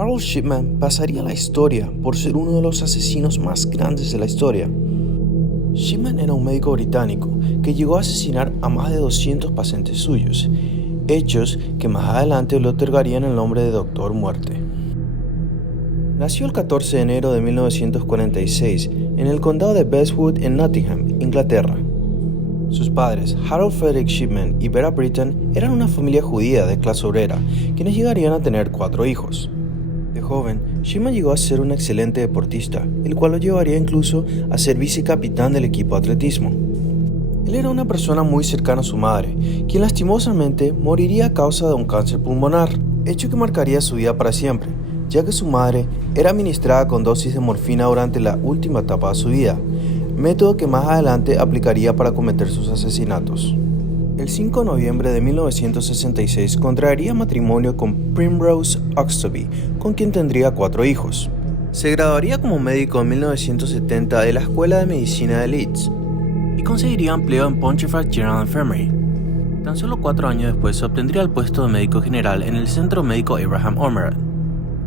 Harold Shipman pasaría a la historia por ser uno de los asesinos más grandes de la historia. Shipman era un médico británico que llegó a asesinar a más de 200 pacientes suyos, hechos que más adelante le otorgarían el nombre de Doctor Muerte. Nació el 14 de enero de 1946 en el condado de Bestwood en Nottingham, Inglaterra. Sus padres, Harold Frederick Shipman y Vera Britton, eran una familia judía de clase obrera, quienes llegarían a tener 4 hijos. De joven, Shipman llegó a ser un excelente deportista, el cual lo llevaría incluso a ser vicecapitán del equipo de atletismo. Él era una persona muy cercana a su madre, quien lastimosamente moriría a causa de un cáncer pulmonar, hecho que marcaría su vida para siempre, ya que su madre era administrada con dosis de morfina durante la última etapa de su vida, método que más adelante aplicaría para cometer sus asesinatos. El 5 de noviembre de 1966 contraería matrimonio con Primrose Oxtoby, con quien tendría 4 hijos. Se graduaría como médico en 1970 de la Escuela de Medicina de Leeds y conseguiría empleo en Pontefract General Infirmary. Tan solo 4 años después obtendría el puesto de médico general en el Centro Médico Abraham Ormerod,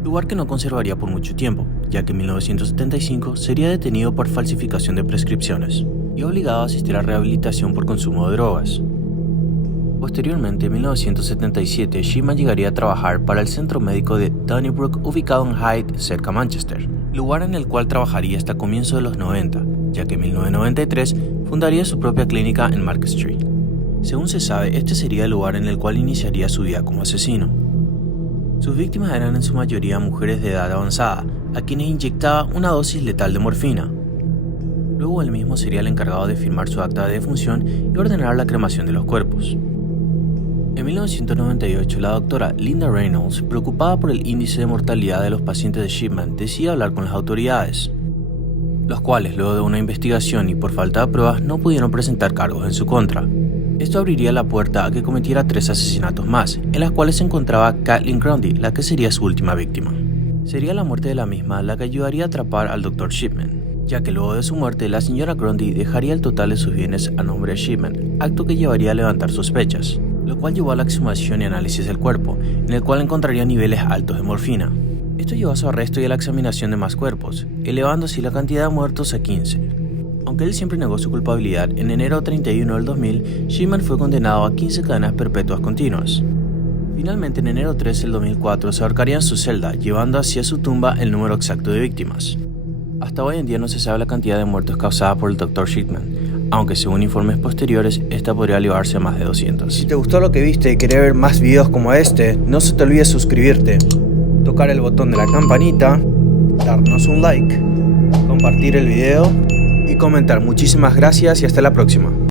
lugar que no conservaría por mucho tiempo, ya que en 1975 sería detenido por falsificación de prescripciones y obligado a asistir a rehabilitación por consumo de drogas. Posteriormente, en 1977, Shipman llegaría a trabajar para el Centro Médico de Donnybrook, ubicado en Hythe, cerca de Manchester, lugar en el cual trabajaría hasta comienzos de los 90, ya que en 1993 fundaría su propia clínica en Market Street. Según se sabe, este sería el lugar en el cual iniciaría su vida como asesino. Sus víctimas eran en su mayoría mujeres de edad avanzada, a quienes inyectaba una dosis letal de morfina. Luego él mismo sería el encargado de firmar su acta de defunción y ordenar la cremación de los cuerpos. En 1998, la doctora Linda Reynolds, preocupada por el índice de mortalidad de los pacientes de Shipman, decide hablar con las autoridades, los cuales, luego de una investigación y por falta de pruebas, no pudieron presentar cargos en su contra. Esto abriría la puerta a que cometiera 3 asesinatos más, en las cuales se encontraba Kathleen Grundy, la que sería su última víctima. Sería la muerte de la misma la que ayudaría a atrapar al Dr. Shipman, ya que luego de su muerte la señora Grundy dejaría el total de sus bienes a nombre de Shipman, acto que llevaría a levantar sospechas, lo cual llevó a la exhumación y análisis del cuerpo, en el cual encontraría niveles altos de morfina. Esto llevó a su arresto y a la examinación de más cuerpos, elevando así la cantidad de muertos a 15. Aunque él siempre negó su culpabilidad, en enero 31 del 2000, Shipman fue condenado a 15 cadenas perpetuas continuas. Finalmente, en enero 13 del 2004, se ahorcaría en su celda, llevando hacia su tumba el número exacto de víctimas. Hasta hoy en día no se sabe la cantidad de muertos causada por el Dr. Shipman, aunque según informes posteriores, esta podría elevarse a más de 200. Si te gustó lo que viste y querés ver más videos como este, no se te olvide suscribirte, tocar el botón de la campanita, darnos un like, compartir el video y comentar. Muchísimas gracias y hasta la próxima.